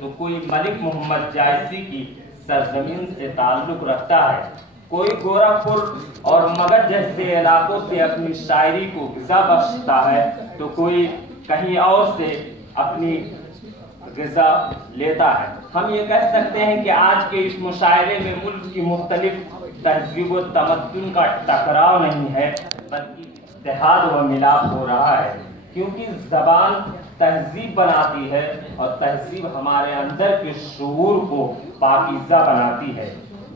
तो कोई मलिक मोहम्मद जायसी की सरजमीन से ताल्लुक रखता है, कोई गोरखपुर और मगध जैसे इलाकों से अपनी शायरी को ग़िज़ा बख्शता है, तो कोई कहीं और से अपनी ग़िज़ा लेता है। हम ये कह सकते हैं कि आज के इस मुशायरे में मुल्क की मुख्तलिफ तहज़ीब व तमद्दुन का टकराव नहीं है, बल्कि इत्तेहाद व मिलाप हो रहा है, क्योंकि ज़बान तहज़ीब बनाती है और तहज़ीब हमारे अंदर के शऊर को पाकीज़ा बनाती है।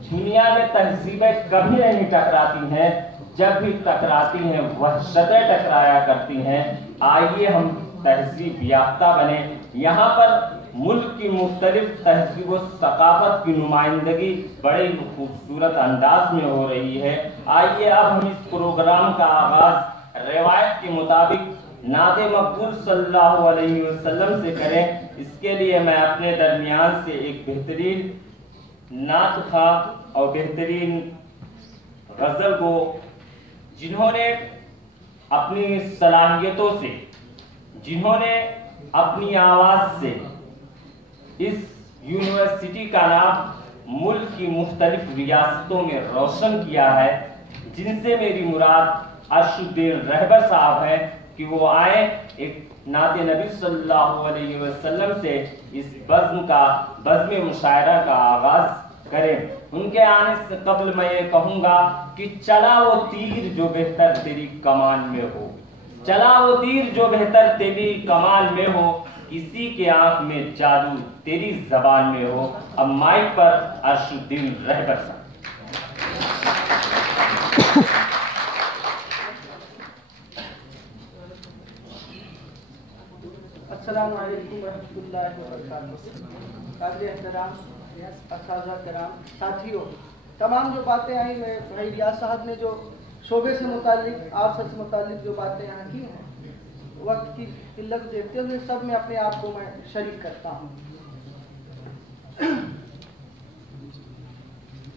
दुनिया में तहज़ीबें कभी नहीं टकराती हैं, जब भी टकराती हैं वहशतें टकराया करती हैं। आइए हम तहज़ीब याफ्ता बने। यहाँ पर मुल्क की मुख्तलिफ तहज़ीब व सकाफ़त की नुमाइंदगी बड़े खूबसूरत अंदाज में हो रही है। आइए अब हम इस प्रोग्राम का आगाज़ रिवायत के मुताबिक नात मक़बूल सल्लल्लाहु अलैहि वसल्लम से करें। इसके लिए मैं अपने दरमियान से एक बेहतरीन नात खा और बेहतरीन गज़ल को, जिन्होंने अपनी सलाहियतों से, जिन्होंने अपनी आवाज़ से इस यूनिवर्सिटी का नाम मुल्क की मुख्तलिफ रियासतों में रोशन किया है, जिनसे मेरी मुराद अर्शुद्दीन रहबर साहब है कि वो आए, एक नाते नबी सल्लल्लाहु अलैहि वसल्लम से इस बज़्म मुशायरा का आगाज़ करें। उनके आने से कबल मैं ये कहूँगा कि चला वो तीर जो बेहतर तेरी कमान में हो, चला वो तीर जो बेहतर तेरी कमाल में हो, किसी के आंख में जादू तेरी जबान में हो। अब माइक पर अर्शुद्दीन रहबर साहब। अस्सलामु अलैकुम रहमतुल्लाहि व बरकातुहू। काबिल एहतराम असातिज़ा किराम, साथियों, तमाम जो बातें आई भाई रियाज साहब ने जो शोबे से मुतालिक, आप सबसे मुतालिक जो बातें यहाँ की हैं, वक्त की किल्लत देखते हुए सब में अपने आप को मैं शरीक करता हूँ।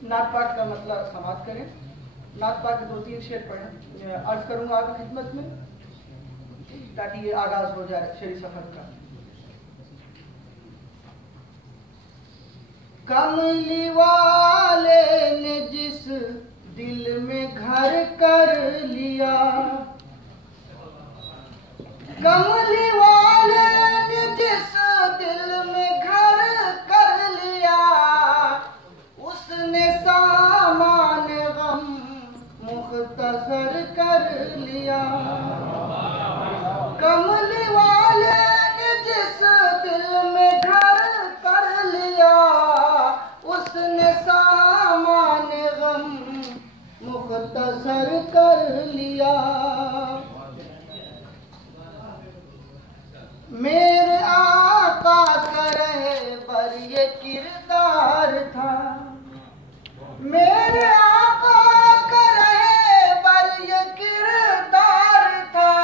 नात पाक का मतलब समाप्त करें। नात पाक के 2-3 शेर पढ़ें, अर्ज करूँगा आपकी खिदमत में, ताकि ये आगाज हो जाए शेरी सफर का। कमली वाले ने जिस दिल में घर कर लिया, कमली वाले ने जिस दिल में घर कर लिया, उसने सामान गम मुख्तसर कर लिया। कमली वाले ने जिस दिल में घर कर लिया, उसने सामान गम मुख्तसर कर लिया। मेरे आका का रहबर ये किरदार था, मेरे आका का रहबर ये किरदार था,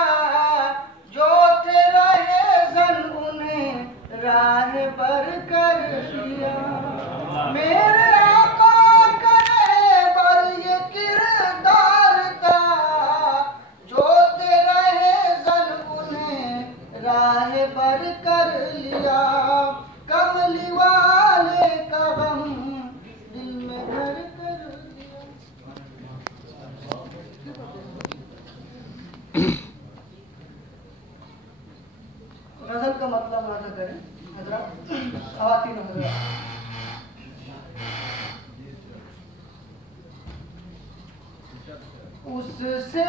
जो थे रहे जन उन्हें राहबर कर लिया। मेरे आका का रहबर ये किरदार था, जो थे रहे जन उन्हें राहबर कर लिया। कमली वाले का गम दिल में घर कर लिया। गजल का मतलब मुलाजा करें हजरत, ख़वातीन हजरत। उससे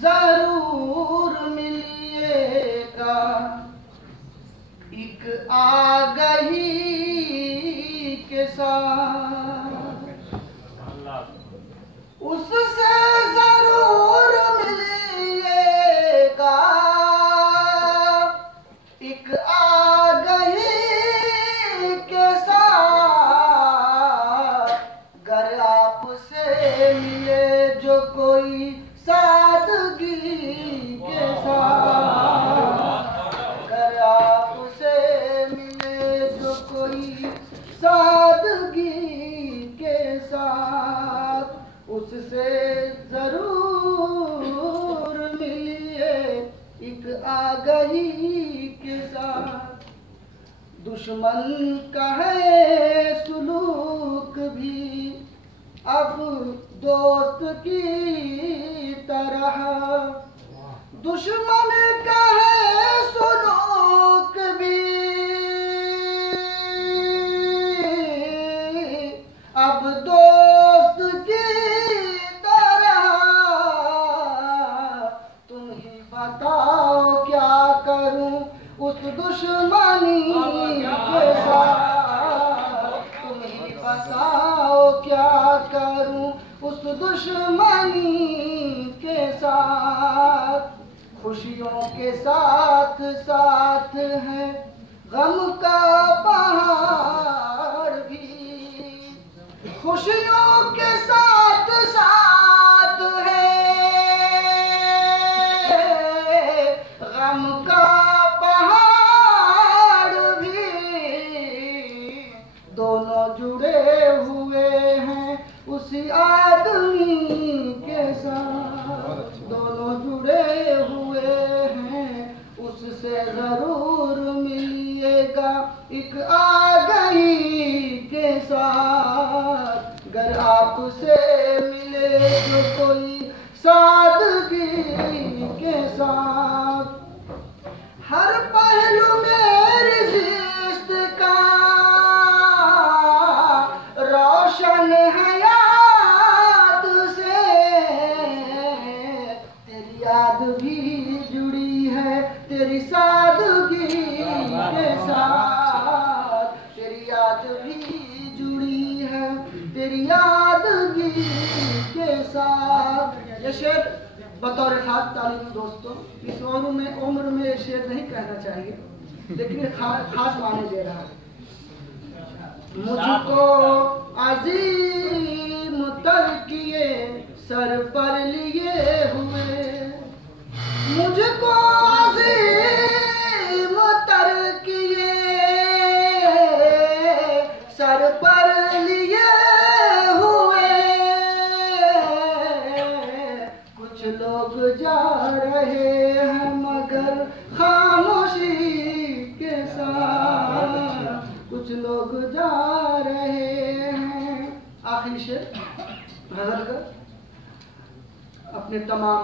जरूर मिलिएगा एक आगही के साथ, उससे जरूर मिलिएगा एक आगही के साथ। गर आपसे मिले जो कोई सादगी के साथ, गर आपसे मिले जो कोई सादगी के साथ, उससे जरूर मिलिए एक आगही के साथ। दुश्मन का है सुलूक भी अब दोस्त की तरह, दुश्मन का है सुलूक भी अब दोस्त की तरह। तुम ही बताओ क्या करूं उस दुश्मनी के साथ, तुम ही बताओ क्या करूं उस दुश्मनी के साथ। खुशियों के साथ साथ है गम का पहाड़ भी, खुशियों के साथ साथ है गम का पहाड़ भी। दोनों जुड़े हुए हैं उसी आदमी के साथ, दोनों जुड़े हुए हैं उससे जरूर मिलिएगा एक आगही के साथ। गर आपसे मिले जो कोई सादगी के साथ, हर पहलू मेरी जिस्त का रोशन है याद से, तेरी याद भी जुड़ी है तेरी सादगी के साथ, तेरी याद भी जुड़ी है तेरी यादगी के साथ। ये शेर बतौर खास तालीमी दोस्तों इस उम्र में ये शेर नहीं कहना चाहिए, लेकिन ये खास माने दे रहा है। मुझको अजीम तरकिए सर पर लिए हुए, मुझको अजीम तरकिए सर पर लिए हुए। कुछ लोग जा रहे हैं मगर खामोशी के साथ, कुछ लोग जा रहे हैं। आखिरी शेर गज़ल का अपने तमाम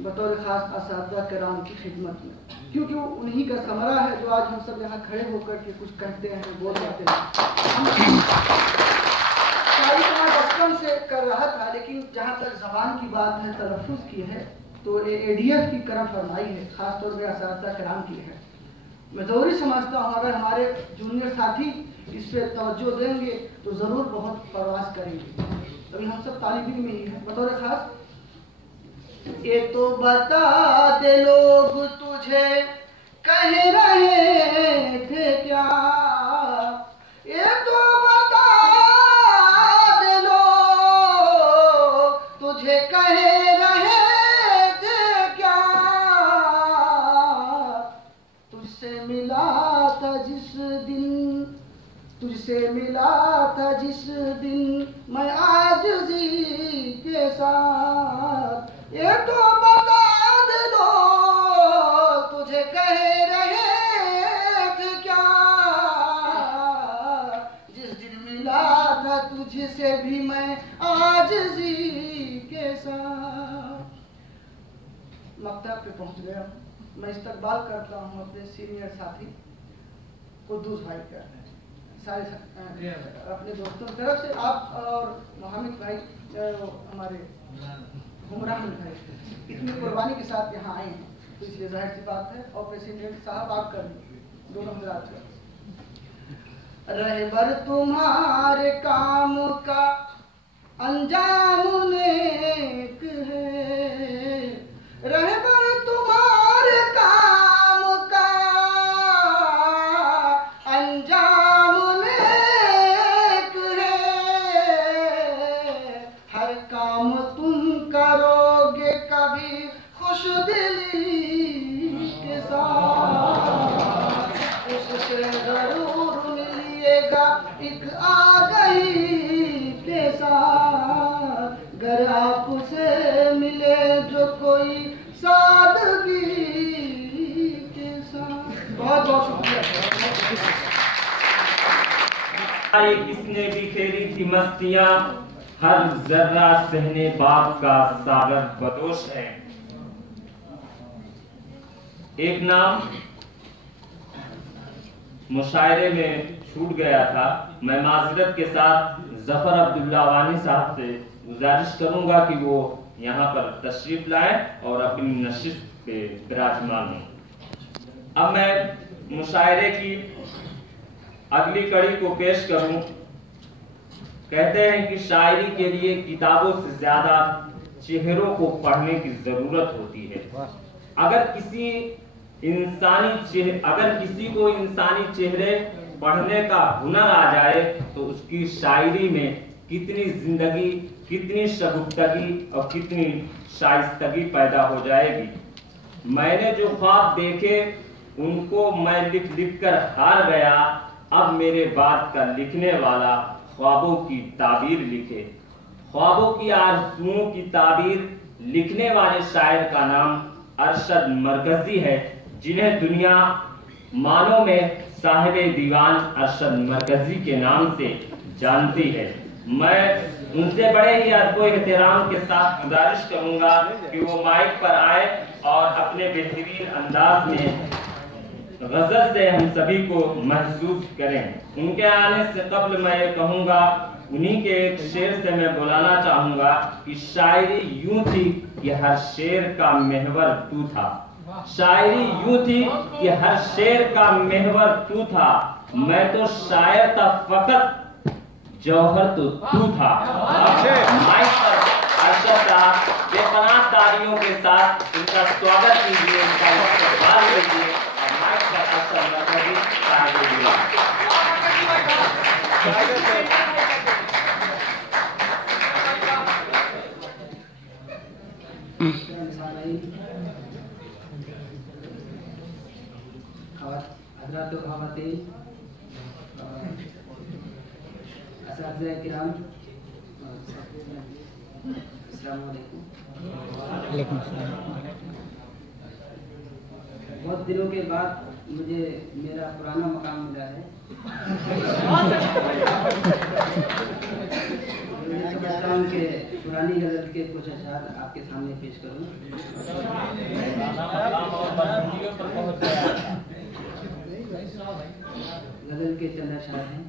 बतौर खास असातिज़ा किराम की खिदमत में, क्योंकि वो उन्हीं का समरा है जो आज हम सब यहाँ खड़े होकर के कुछ कहते हैं, बोल जाते हैं। शायरी तो मैं बचपन से कर रहा था, लेकिन जहाँ तक ज़बान की बात है, तलफ़्फ़ुज़ की है, तो ADF की करम फरमाई है, ख़ासतौर पर असातिज़ा किराम की है। मैं ज़रूरी समझता हूँ अगर हमारे जूनियर साथी इस पर तवज्जो देंगे तो ज़रूर बहुत प्रवास करेंगे। अभी हम सब तालिब इल्म में ही हैं। बतौर ख़ास ये तो बता दे लोग तुझे कह रहे थे क्या, ये तो बता दे लोग तुझे कह रहे थे क्या। तुझसे मिला था जिस दिन, तुझसे मिला था जिस दिन मैं आजिज़ी के साथ, ये तो बता दे दो तुझे कह रहे थे क्या। जिस दिन मिला था तुझसे भी मैं आजिज़ी के साथ। मकतब पे पहुंच गया। मैं इस्तकबाल करता हूं अपने सीनियर साथी कुद्दूस भाई का, सारे अपने दोस्तों की तरफ से। आप और मोहम्मद भाई हमारे हुमरान भाई इतनी कुर्बानी के साथ यहाँ आए हैं, तो इसलिए जाहिर सी बात है। और प्रेसिडेंट साहब आप कर दोनों हजरात का रहबर तुम्हारे काम का अंजाम नेक है, रहबर तुम्हारे काम का अंजाम नेक है। हर काम तुम करोगे कभी खुश दिली के साथ, उससे जरूर मिलिएगा एक आगही के साथ। गर ये किसने बिखेरी थी मस्तियां, हर जर्रा सहने बाप का सागर बदोश है। एक नाम मुशायरे में छूट गया था। मैं माजरत के साथ जफर अब्दुल्ला वानी साहब से गुजारिश करूंगा कि वो यहाँ पर तशरीफ लाएं और अपनी नशिस्त पे विराजमान हों। अब मैं मुशायरे की अगली कड़ी को पेश करूं। कहते हैं कि शायरी के लिए किताबों से ज्यादा चेहरों को पढ़ने की जरूरत होती है। अगर किसी को इंसानी चेहरे पढ़ने का हुनर आ जाए तो उसकी शायरी में कितनी जिंदगी, कितनी शगुफ्तगी और कितनी शाइस्तगी पैदा हो जाएगी। मैंने जो ख्वाब देखे उनको मैं लिख लिख कर हार गया। अब मेरे बाद का लिखने वाला ख्वाबों की ताबीर लिखे। ख्वाबों की आरज़ुओं की ताबीर लिखने वाले शायर का नाम अरशद मरकजी है, जिन्हें दुनिया मानों में साहिब दीवान अरशद मरकजी के नाम से जानती है। मैं उनसे बड़े ही अदब व एहतराम के साथ गुजारिश करूंगा कि वो माइक पर आए और अपने बेहतरीन अंदाज में गजल से हम सभी को महसूस करें। उनके आने से कबल मैं ये कहूंगा, उन्हीं के एक शेर से मैं बुलाना चाहूंगा कि शायरी यूं थी कि हर शेर का महवर तू था। शायरी यूं थी कि हर शेर का महवर तू था। मैं तो शायर था फकत जौहर तो तू था। माइक पर अरशद साहब बेपनाह तालियों के साथ उनका स्वागत कीजिए, उनका इस्तकबाल कीजिए। माइक पर अरशद मरकजी साहिब दीवान। बहुत दिनों के बाद मुझे मेरा पुराना मकाम मिला है। के पुरानी गजल के कुछ अशआर आपके सामने पेश करूं। गजल के चंद अशआर हैं,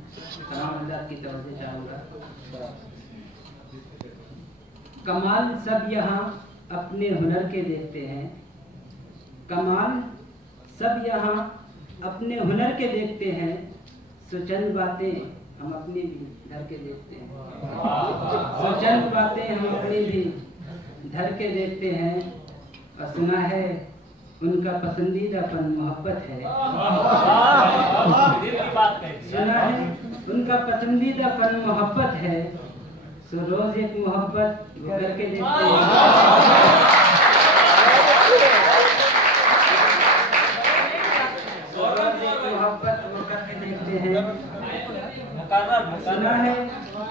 तमाम हज़रात की तवज्जो चाहूँगा। कमाल सब यहाँ अपने हुनर के देखते हैं, कमाल सब यहाँ अपने हुनर के देखते हैं, सो चंद बातें हम अपनी भी धर के देखते हैं, सो चंद बातें हम अपनी भी धर के देखते हैं। और सुना है उनका पसंदीदा फन मोहब्बत है, सुना है उनका पसंदीदा फन मोहब्बत है, सो रोज एक मोहब्बत करके देखते हैं। सुना है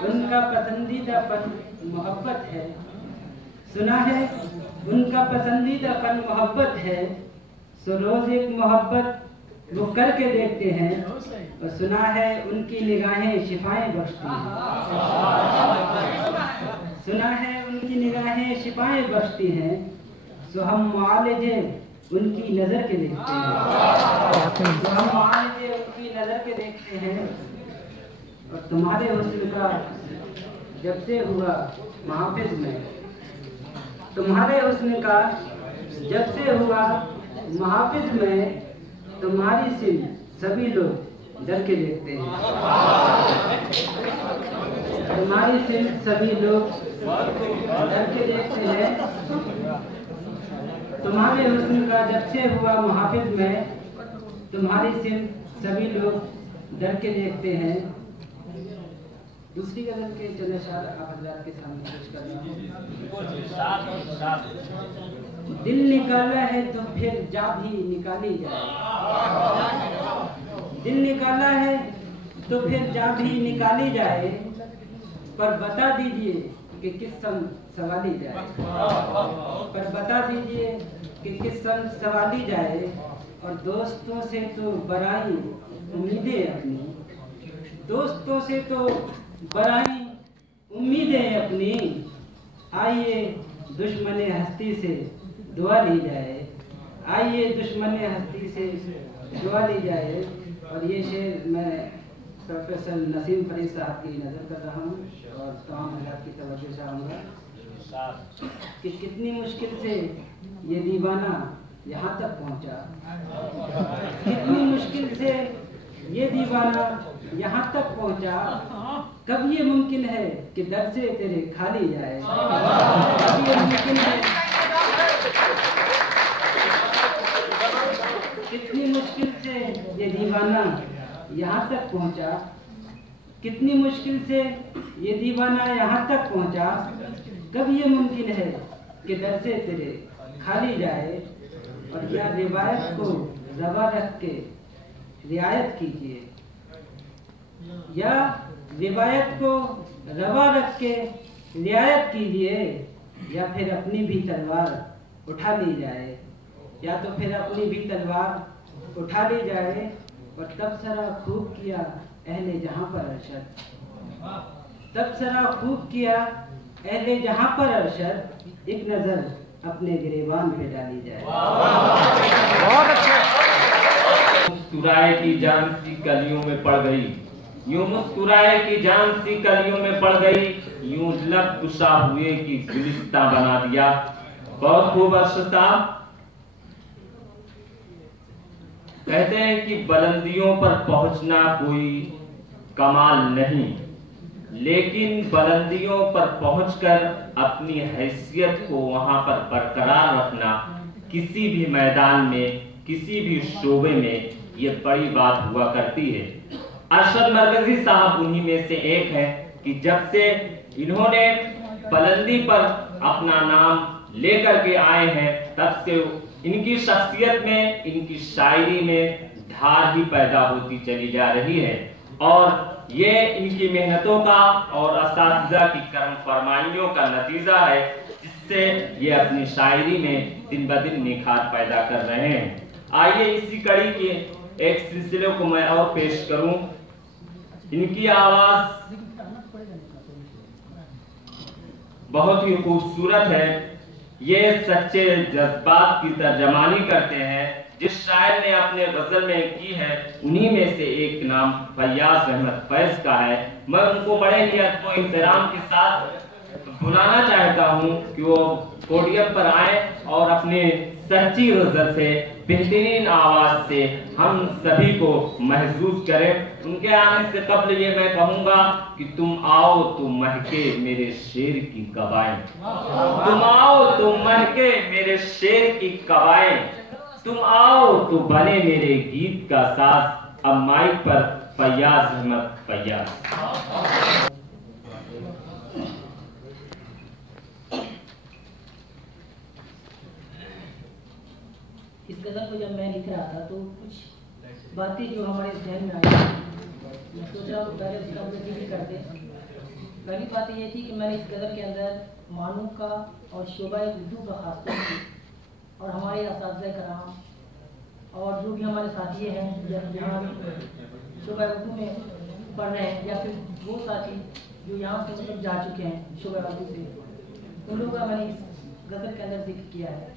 उनका पसंदीदा फन मोहब्बत है, सुना है उनका पसंदीदा फन मोहब्बत है, सो रोज एक मोहब्बत वो करके देखते हैं। और सुना है उनकी निगाहें शिफाएं बख्शती हैं, सुना है उनकी निगाहें शिफाएं बख्शती हैं, सो हम मुआलिजे उनकी नजर के देखते हैं, सो हम मुआलिजे उनकी नजर के देखते हैं। और तुम्हारे हुस्न का जब से हुआ महफिज में, तुम्हारे हुस्न का जब से हुआ महफिज में, तुम्हारी सिम सभी लोग डर के देखते हैं, तुम्हारी सिम सभी लोग डर के देखते हैं। तुम्हारे हुस्न का जब से हुआ महफिज में, तुम्हारी सिम सभी लोग डर के देखते हैं। दूसरी गजल के चंद अशआर आप हज़रात के सामने पेश कर रहा हूं। दिल निकाला है तो फिर जा भी निकाली जाए, दिल निकाला है तो फिर जा भी निकाली जाए, पर बता दीजिए कि किस सम सवाली जाए, पर बता दीजिए कि किस सम सवाली जाए। और दोस्तों से तो बराई उम्मीदें अपनी, दोस्तों से तो बराई उम्मीदें अपनी, आइए दुश्मने हस्ती से दुआ ली जाए, आइए दुश्मने हस्ती से दुआ ली जाए। और ये शेर मैं प्रोफेसर नसीम फरीद साहब की नज़र कर रहा हूँ और तमाम हज़रात की तवज्जो चाहूँगा कि कितनी मुश्किल से ये दीवाना यहाँ तक पहुँचा, कितनी मुश्किल से ये दीवाना यहाँ तक पहुँचा। कब ये मुमकिन है कि दर से तेरे खाली जाए, कब ये मुमकिन है, कितनी मुश्किल से ये दीवाना यहाँ तक पहुँचा, कितनी मुश्किल से ये दीवाना यहाँ तक पहुँचा। कब ये मुमकिन है कि दर से तेरे खाली जाए। और यह रिवायत को रवा रख के रियायत कीजिए, या रिवायत को रवा रख के रियायत कीजिए, या फिर अपनी भी तलवार उठा ली जाए, या तो फिर अपनी भी तलवार उठा ली जाए। और तब सरा खूब किया अहले जहां पर अरशद, तब सरा खूब किया अहले जहां पर अरशद, एक नजर अपने गिरेबान पे डाली जाए। बहुत अच्छा। मुस्कुराए की जान सी कलियों में पड़ गई, यूं मुस्कुराए की जान सी कलियों में पड़ गई, यूं लब कुशा हुए की गुलिस्तां बना दिया। बहुत खूब अर्शद साहब। कहते हैं कि बुलंदियों पर पहुंचना कोई कमाल नहीं, लेकिन बुलंदियों पर पहुंचकर अपनी हैसियत को वहां पर बरकरार रखना किसी भी मैदान में, किसी भी शोबे में ये बड़ी बात हुआ करती है। अरशद मरकजी साहब उन्हीं में से एक है कि जब से इन्होंने बुलंदी पर अपना नाम लेकर के आए हैं, तब से इनकी शख्सियत में, इनकी शायरी में धार ही पैदा होती चली जा रही है। और ये इनकी मेहनतों का और असातिज़ा की कर्म फरमाइयों का नतीजा है, जिससे ये अपनी शायरी में दिन ब दिन निखार पैदा कर रहे हैं। आइए इसी कड़ी के एक सिलसिले को मैं और पेश करूं। इनकी आवाज बहुत ही खूबसूरत है। ये सच्चे जज्बात की तर्जमानी करते हैं। जिस शायर ने अपने गजल में की है, उन्हीं में से एक नाम फैयाज अहमद फैज का है। मैं उनको बड़े ही अदब और एहतराम के साथ बुलाना चाहता हूं कि वो पोडियम पर आए और अपने सच्ची गजल से, बेहतरीन आवाज से हम सभी को महसूस करें। उनके आने से कबल ये मैं कहूंगा कि तुम आओ तो महके मेरे शेर की कबाएं, तुम आओ तो महके मेरे शेर की कबाएं, तुम आओ तो बने मेरे गीत का साज। अब माइक पर फैयाज अहमद फैयाज। इस गज़ल को जब मैं लिख रहा था तो कुछ बातें जो हमारे जहन में आई, मैं सोच रहा हूँ पहले उसका भी करते। पहली बात ये थी कि मैंने इस गज़ल के अंदर मानू का और शोबा उर्दू का खास तौर से, और हमारे असातिज़ा कराम और जो भी हमारे साथी हैं जहाँ शोबा उर्दू में पढ़ रहे हैं, या फिर वो साथी जो यहाँ से मतलब जा चुके हैं शोबा उर्दू से, उन लोगों का मैंने इस गज़ल के अंदर जिक्र किया है।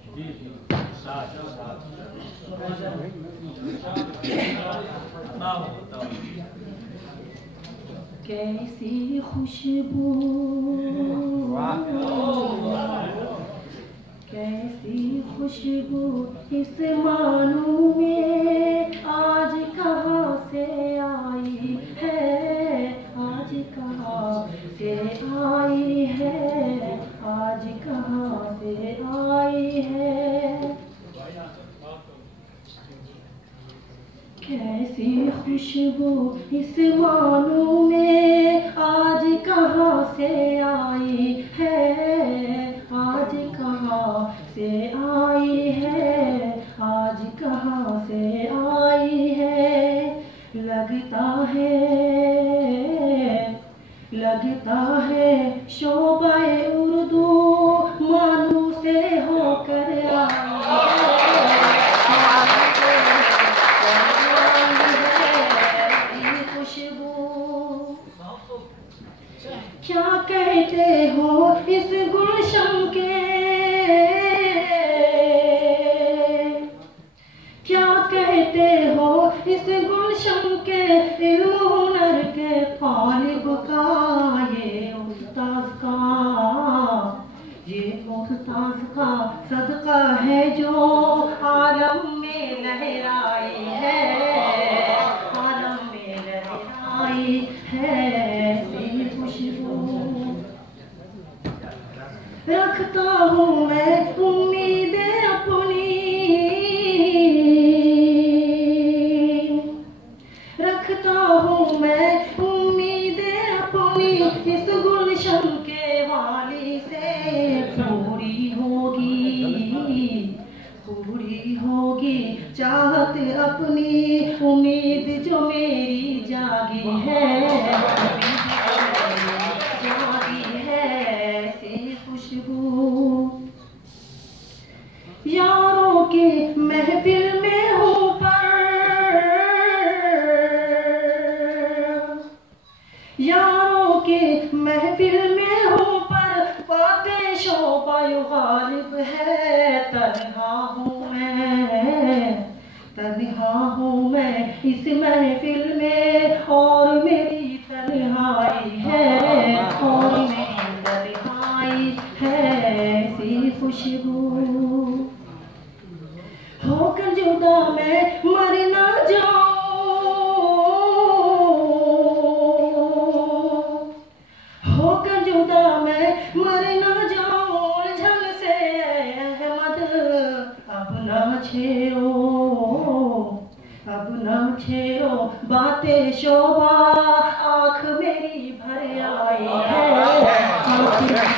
कैसी खुशबू, कैसी खुशबू इस मानू में आज कहाँ से आई है, आज कहाँ से आई है, आज कहाँ से आई है। कैसी खुशबू इस मानू में आज कहाँ से आई है, आज कहाँ से आई है, आज कहाँ से आई है। लगता है शोबाए उर्दू मानू से होकर खुशबू। कहते हो इस गुलशन के, क्या कहते हो इस गुलशन के, इल्म हुनर के तालिब का, ये उस्ताद का, ये उस्ताद का सदका है जो आलम में लहराई है, आलम में लहराई है तेरी खुशबू। रखता हूँ मैं उम्मीदें अपनी, रखता हूँ मैं उम्मीदें अपनी, इस गुलशन के वाली से पूरी होगी चाहत अपनी, उम्मीद जो मेरी जागी है, जागी है से खुशबू। यारों की महफिल में हूँ पर, यारों के महफिल में हूँ पर, बातें शोभा गालिब है, तन्हा हूँ मैं इस महफिल में, और मेरी तन्हाई है, और मेरी तन्हाई है सी खुशबू। होकर जुदा मैं मर ना जाऊं, होकर जुदा मैं मर ना जाऊं, उलझन से अहमद अब ना छेड़ो, अब ना छेड़ो बातें शोभा, आँख मेरी भर आई है, आँख मेरी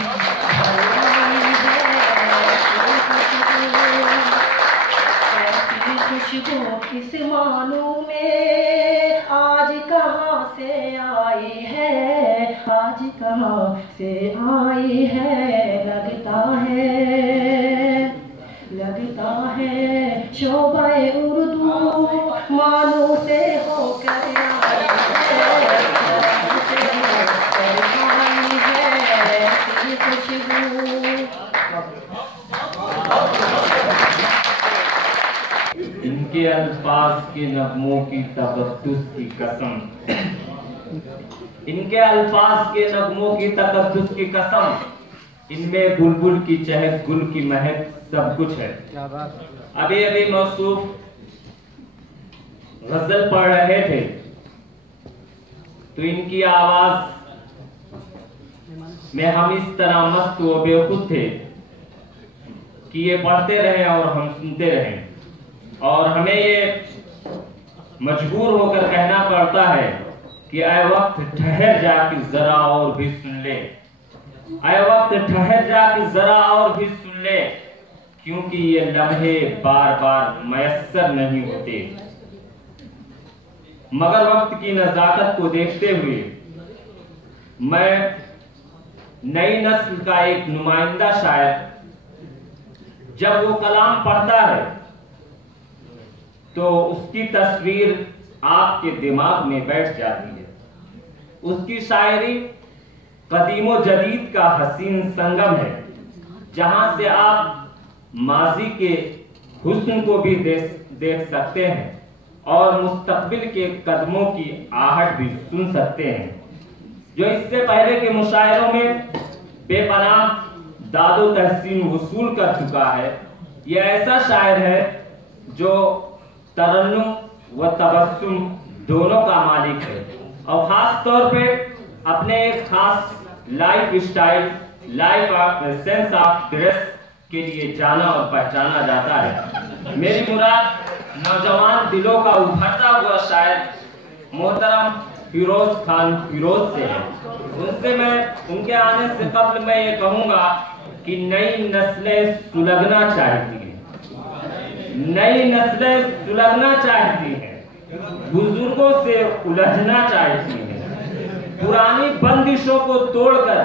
भर आई है खुशबू। इस मानू में आज कहाँ से आई है, आज कहाँ से आई है, लगता है शोभाए उर्दू मानू से होकर आई है खुशबू। इनके अल्फाज के नगमों की तकद्दुस की कसम, इनके अल्फाज के नगमों की तकद्दुस की कसम, इनमें बुलबुल की चहक, गुल की महक सब कुछ है। अभी अभी मौसूफ गजल पढ़ रहे थे तो इनकी आवाज में हम इस तरह मस्त व बेखुद थे कि ये पढ़ते रहे और हम सुनते रहे, और हमें ये मजबूर होकर कहना पड़ता है कि ऐ वक्त ठहर जा कि जरा और भी सुन ले, ऐ वक्त ठहर जा कि जरा और भी सुन ले, क्योंकि ये लम्हे बार बार मयस्सर नहीं होते। मगर वक्त की नजाकत को देखते हुए मैं नई नस्ल का एक नुमाइंदा शायर जब वो कलाम पढ़ता है तो उसकी तस्वीर आपके दिमाग में बैठ जाती है। उसकी शायरी कदीमो जदीद का हसीन संगम है, जहां से आप माजी के हुस्न को भी देख सकते हैं और मुस्तकबिल के कदमों की आहट भी सुन सकते हैं। जो इससे पहले के मुशायरों में बेपनाह दादो तहसीन वसूल कर चुका है, यह ऐसा शायर है जो तरन्नुम व तबस्सुम दोनों का मालिक है, और खास तौर पे अपने एक खास life style, life sense of dress के लिए जाना और पहचाना जाता है। मेरी मुराद नौजवान दिलों का उभरता हुआ शायर मोहतरम फिरोज खान फिरोज से है। उनसे मैं उनके आने से कबल मैं ये कहूंगा कि नई नस्लें सुलगना चाहती हैं, नई नस्लें सुलगना चाहती हैं, बुजुर्गों से उलझना चाहती हैं, पुरानी बंदिशों को तोड़कर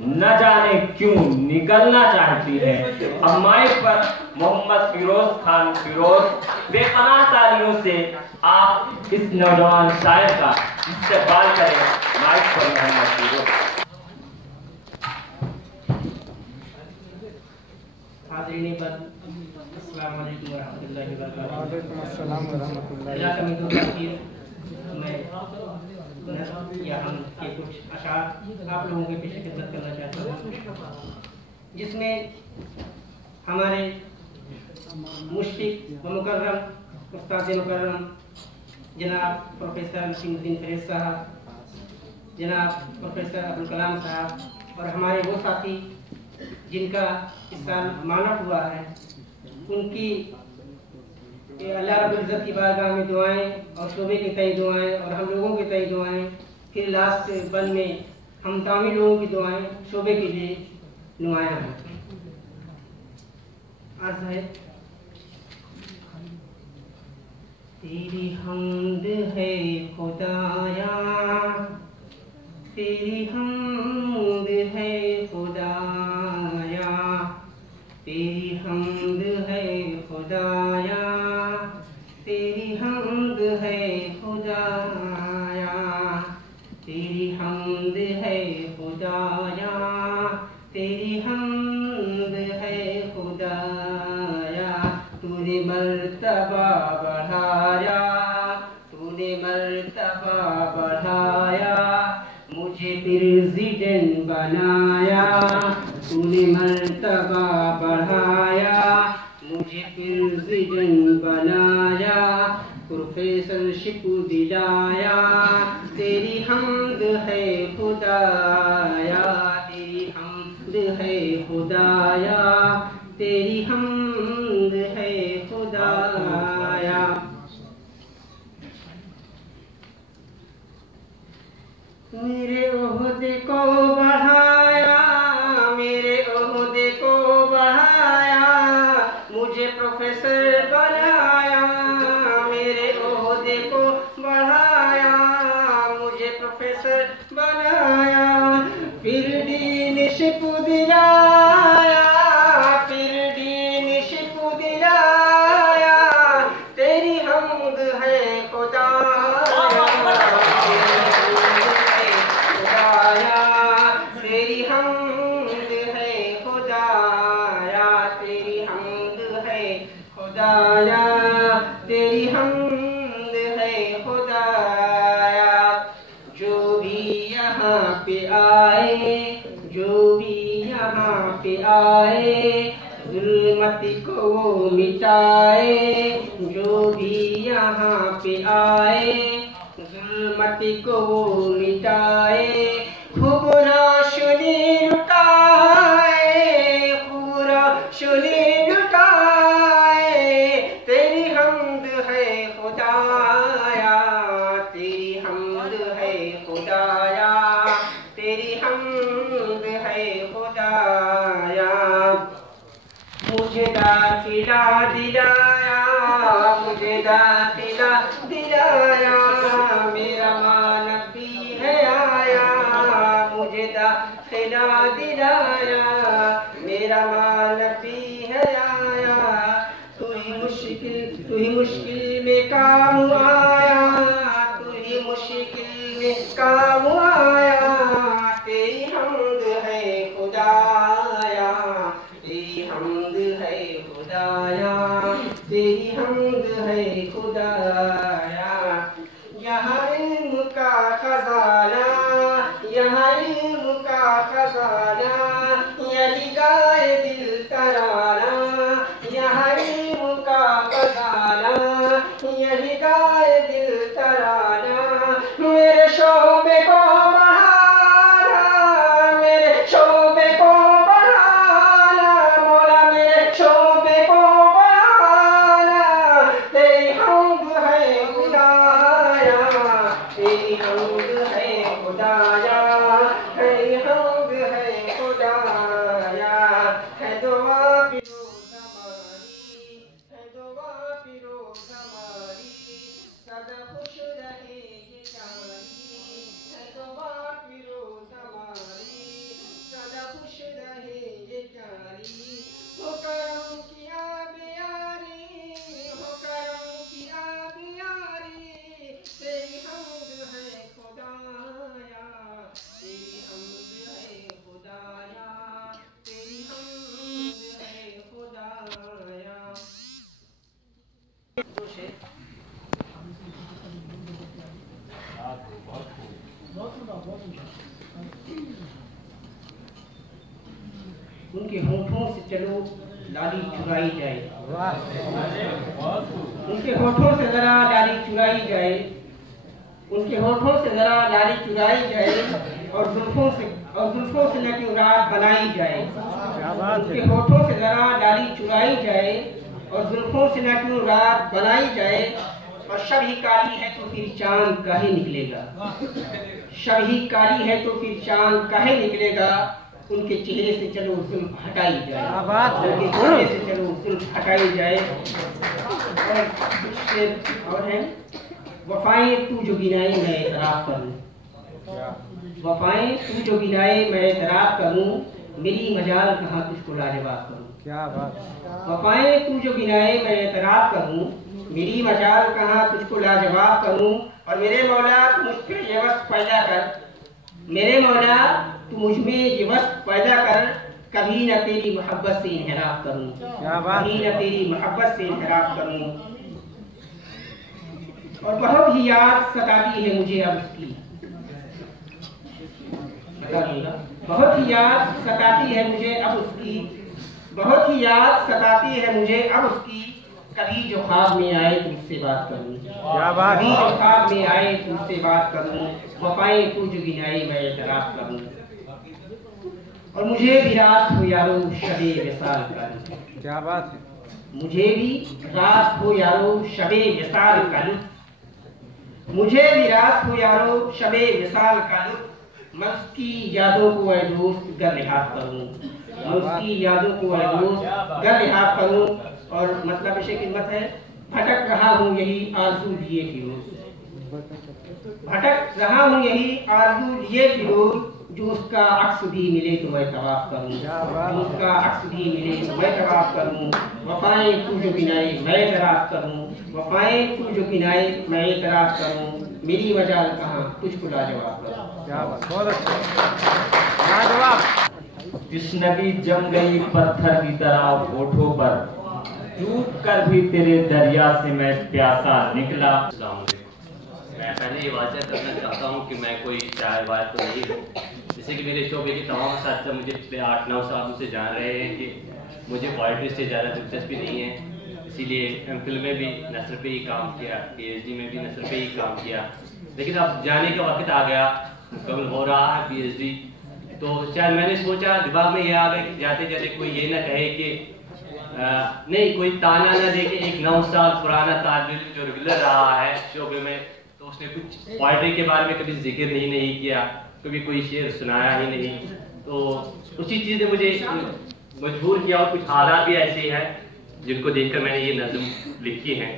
न जाने क्यों निकलना चाहती है। अब माइक पर मोहम्मद फिरोज खान फिरोज, बेपनाह तालियों से आप इस नौजवान शायर का इस्तेमाल करें। माइक पर मोहम्मद फिरोज। हाज़रीन पर अस्सलाम वालेकुम वरहमतुल्लाहि वबरकातुहू। वालेकुम अस्सलाम वरहमतुल्लाहि या कमी तो आखिर मैं या हम के कुछ अशार आप लोगों के पेश खिदमत करना चाहता हूँ, जिसमें हमारे मुश्तिक व मुकर्रम उस्ताद मुकर्रम जनाब प्रोफेसर नसीमुद्दीन फैज़ साहब, जनाब प्रोफेसर अब्दुल कलाम साहब और हमारे वो साथी जिनका इस साल मानव हुआ है, उनकी अल्लाह रब्बुल इज़्ज़त की बारगाह में दुआएं और शोबे के तय दुआएं और हम लोगों के तय दुआएं, फिर लास्ट बन में हम तमाम लोगों की दुआएं शोबे के लिए नुमाया हैं। अर्ज़ है तेरी हम्द है खुदाया, तेरी हम्द है खुदाया, तेरी हम्द है खुदाया, तेरी हम्द है खुदाया, तेरी हम्द है खुदाया, तेरी हम्द है खुदाया। तूने मर्तबा बढ़ाया, तूने मर्तबा बढ़ाया, मुझे प्रेसिडेंट बनाया, तूने मर्तबा बढ़ाया, मुझे प्रेसिडेंट बनाया, प्रोफेसरशिप दिलाया, तेरी हम्द है खुदाया, तेरी हम्द है खुदाया, तेरी हम्द है खुदाया। मेरे ओहदे को बढ़ाया, मेरे ओहदे को बढ़ाया, मुझे प्रोफेसर बनाया, मेरे ओहदे को बढ़ाया, मुझे प्रोफेसर बनाया, फिर डीनशिप दिलाया, फिर डीनशिप दिलाया, तेरी हम्द है खुदाया, तेरी हम्द है खुदाया, तेरी हम्द है खुदाया, तेरी हम्द है खुदाया। जो भी यहाँ पे आए, जो भी यहाँ पे आए, जुल्मत को वो मिटाए, जो भी यहाँ पे आए, जुल्मत को वो मिटाए, खूब रोशनी लुटाए, खूब रोशनी लुटाए, तेरी हम्द है खुदाया, तेरी हम्द है खुदाया, तेरी हम्द है खुदाया। मुझे दाखिला दिलाया, मुझे दाखिला दिलाया, मेरा मानव भी है आया, मुझे दाखिला दिलाया, मेरा मानव भी है आया। तू ही मुश्किल में काम आया, तू ही मुश्किल में काम आया, तेरी हम्द है खुदाया, तेरी हम्द है खुदाया, तेरी हम्द है खुदाया। यहाँ इल्म का खजाना, यहाँ इल्म का खजाना, यही गाए दिल तराना, यहाँ इल्म का खजाना, यही गाए दिल तराना। मेरे शोबे को बढ़ाना, मेरे शोबे को बढ़ाना, मौला मेरे शोबे को बढ़ाना, तेरी हम्द है खुदाया, तेरी हम्द है खुदाया, तेरी हम्द है खुदाया। है दुआ फिरोज हमारी, है दुआ फिरोज हमारी, सदा खुश रहे ये जानी, है दुआ फिरोज हमारी, सदा खुश रहे ये जानी। हो करम किया बियारी, हो करम किया बियारी, तेरी हम्द है उनके होठों से चलो लाली चुराई जाए, उनके होठों से जरा लाली चुराई जाए, उनके होठों से जरा लाली चुराई जाए और जुल्फों से न क्यों रात बनाई जाए, उनके होठों से जरा लाली चुराई जाए और जुल्फों से न क्यों रात बनाई जाए। और शब ही काली है तो फिर चांद काहे निकलेगा, शब ही काली है तो फिर चांद काहे निकलेगा। उनके चेहरे से चलो जुल्फ हटाई जाए, उनके चेहरे से चलो जुल्फ हटाई जाए। और है वफाएं तू जो गिनाई मैं एतराफ करूं, वफाएं तू जो गिनाई मैं एतराफ करूं, मेरी मजाल कहाँ तुझको लाजवाब करूं। क्या बात। वफाएं तू जो गिनाई मैं एतराफ करूं, मेरी मजाल कहाँ तुझको लाजवाब करूं। और मेरे मौला तू मुझ पे ये वक्त पैदा कर, मेरे मौला तू मुझ में ये वक्त पैदा कर, कभी न तेरी मोहब्बत से इन्हिराफ करूं, कभी न तेरी मोहब्बत से इन्हिराफ करूं। और बहुत ही याद सताती है मुझे अब उसकी, बहुत ही याद सताती है मुझे अब उसकी, बहुत ही याद सताती है मुझे अब उसकी। कभी जो ख्वाब में आए तुमसे बात करूं, कभी जो ख्वाब में आए तुमसे बात करूं, वफाएं तू जो गिनाई मैं एतराफ करूं। और मुझे भी रात हो यारो शबे विसाल कर, क्या बात है। मुझे भी रात हो यारो शबे विसाल कर, मुझे भी रात हो यारो शबे विसाल कर। मैं उसकी यादों को ऐ दोस्त गर लिहाज करूं, मैं उसकी यादों को ऐ दोस्त गर लिहाज करूं। और मतलब इसे कीमत है भटक रहा हूँ यही आरज़ू लिए फिरोज, भटक रहा हूँ यही आरज़ू लिए फिरोज। जो उसका अक्स भी मिले तो मैं तवाफ करूँ, जो उसका अक्स भी मिले तो मैं तवाफ करूँ। वफाएं तू जो गिनाए मैं एतराफ करूँ, वफाएं तू जो गिनाए मैं एतराफ करूँ, मेरी मजाल कहाँ तुझको लाजवाब करूँ। क्या बात, बहुत अच्छा लाजवाब। कृष्णगी जम गई पत्थर की तरह होठों पर, डूब कर भी तेरे दरिया से मैं प्यासा निकला। मैं पहले ये वाचा करना चाहता हूँ कि मैं कोई शायर वायर तो नहीं हूँ। जैसे कि मेरे शोबे के तमाम साथी मुझे पिछले 8-9 सालों से जान रहे हैं कि मुझे पोइट्री से ज़्यादा दिलचस्पी नहीं है, इसीलिए एमफिल में भी नसर पे ही काम किया, पीएचडी में भी नसर पे ही काम किया। लेकिन अब जाने का वक्त आ गया, मुकम्मल हो रहा है पीएचडी, तो शायद मैंने सोचा दिमाग में ये आ गया कि जाते जाते कोई ये ना कहे कि नहीं, कोई ताना ना दे कि एक 9 साल पुराना तालिब जो रेगुलर रहा है शोबे में, तो उसने कुछ पोइट्री के बारे में कभी जिक्र नहीं किया, कभी कोई शेर सुनाया ही नहीं। तो उसी चीज़ ने मुझे मजबूर किया और कुछ हालात भी ऐसे हैं जिनको देखकर मैंने ये नज़्म लिखी है।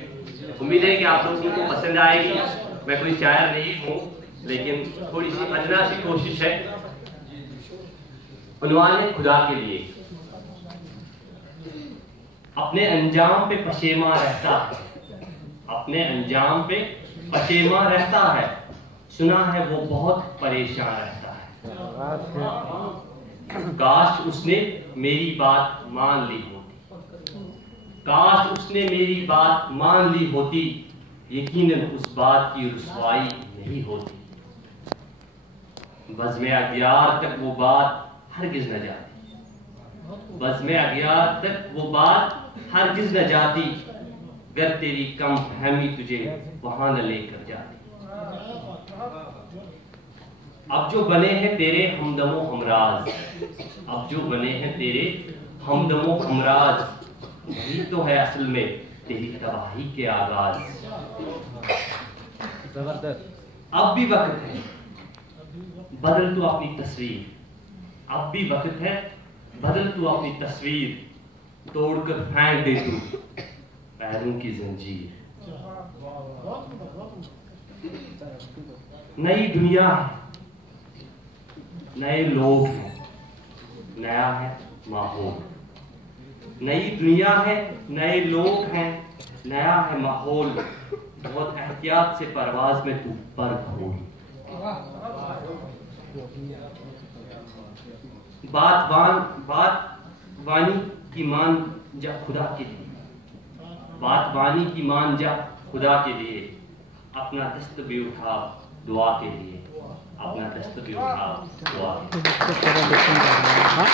उम्मीद है कि आप लोगों को पसंद आएगी। मैं कोई शायर नहीं हूँ, लेकिन थोड़ी सी अदना सी कोशिश है। उन्वान है खुदा के लिए। अपने अंजाम पे पशेमा रहता है, अपने अंजाम पे पशेमा रहता है, सुना है वो बहुत परेशान रहता है। काश उसने मेरी बात मान ली होती, काश उसने मेरी बात मान ली होती, यकीनन उस बात की रुसवाई नहीं होती। बज़्म अगियार तक वो बात हरगिज़ न जाती, बज़्म अगियार तक वो बात हरगिज़ न जाती, गर तेरी कम फहमी तुझे वहां न लेकर जाती। अब जो बने हैं तेरे हमदमो हमराज, अब जो बने हैं तेरे हमदमो हमराज, वही तो है असल में तेरी तबाही के आगाज। जबरदस्त। अब भी वक्त है बदल तू अपनी तस्वीर, अब भी वक्त है बदल तू अपनी तस्वीर, तोड़कर फेंक दे तू पैरों की जंजीर। नई दुनिया है, नए लोग हैं, नया है माहौल। नई दुनिया है, नए लोग हैं, नया है माहौल। बहुत एहतियात से परवाज में तू पर खोल। बात वानी की मान जा खुदा के लिए, बात वानी की मान जा खुदा के लिए, अपना दस्त भी उठा दुआ के लिए, अपना दस्तूरी उठा हुआ। हाँ